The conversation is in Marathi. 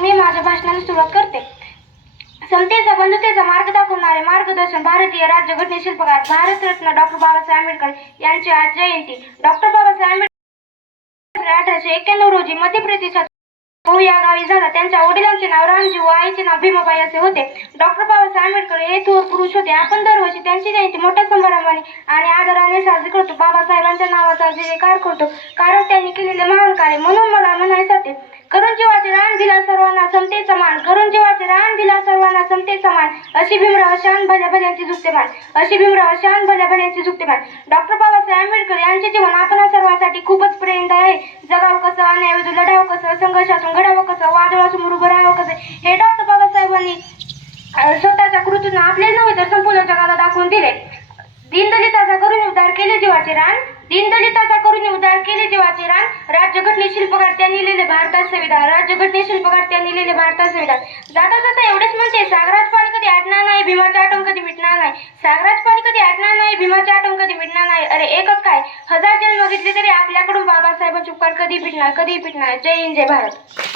मग मी माझ्या भाषणाला सुरुवात करते. समतेचा बंधुतेचा मार्ग दाखवणारे मार्गदर्शन भारतीय राज्यघटने शिल्पकार भारतरत्न डॉक्टर बाबासाहेब आंबेडकर यांची आज जयंती. डॉक्टर बाबासाहेब आंबेडकर अठराशे एक्क्याण्णव रोजी मध्य प्रदेशात भाऊ या गावी झाला. त्यांच्या वडिलांचे नाव रामजी व आईचे नाव भीमाबाई असे होते. डॉक्टर बाबासाहेब आंबेडकर हे थोर पुरुष होते. आपण दरवर्षी त्यांची जयंती मोठ्या समारंभाने आणि आदराने साजरी करतो. बाबासाहेबांच्या नावाचा जयकार करतो कारण त्यांनी केलेले महान कार्य म्हणून मला म्हणा दिला सर्वांना समतेचा मान करून जीवाचे रान दिला सर्वांना समतेचा मान अशी भीमराव शान भल्या भल्यांची झुकते मान. अशी भीमराव शान भल्या भल्यांची झुकते मान. डॉक्टर बाबासाहेब आंबेडकर यांचे जीवन आपण सर्वांसाठी खूपच प्रेरणादायी आहे. जगावं कसं अन्यायविरुद्ध लढावं कसं संघर्षातून घडावं कसं वादळासमोर उभं राहावं कसं हे डॉक्टर बाबासाहेबांनी स्वतःच्या कृतीनं आपले नव्हे तर संपूर्ण जगाला दाखवून दिले. दीनदलिताचा करून उद्धार केले जीवाचे रान. दीनदलिताचा करून उद्धार केले जीवाचे रान. राज्यघटने शिल्पकार त्यांनी लिहिले भारतात संविधान. राज्यघटने शिल्पकार त्यांनी लिहिले भारतात संविधान. जाता जाता एवढेच म्हणते सागरात पाणी कधी आटणार नाही भीमाचे आटम कधी मिटणार नाही. सागरात पाणी कधी आटणार नाही भीमाचे आटम कधी मिटणार नाही. अरे एकच काय हजार जन्म घेतले तरी आपल्याकडून बाबासाहेबांचे उपकार कधी पिटणार कधी पिटणार जय हिंद जय भारत.